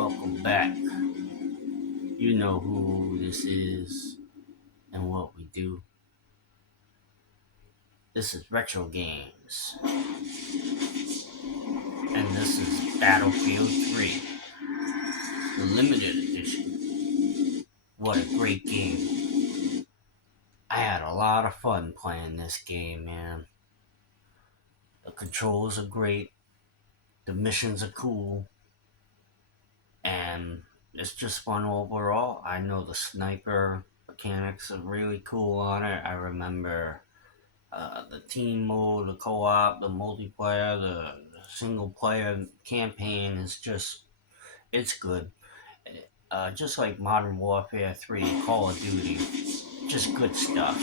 Welcome back. You know who this is and what we do. This is Retro Games, and this is Battlefield 3, the limited edition. What a great game. I had a lot of fun playing this game, man. The controls are great, the missions are cool, and it's just fun overall. I know the sniper mechanics are really cool on it. I remember the team mode, the co-op, the multiplayer, the single player campaign is just it's good. Just like Modern Warfare 3, Call of Duty, just good stuff.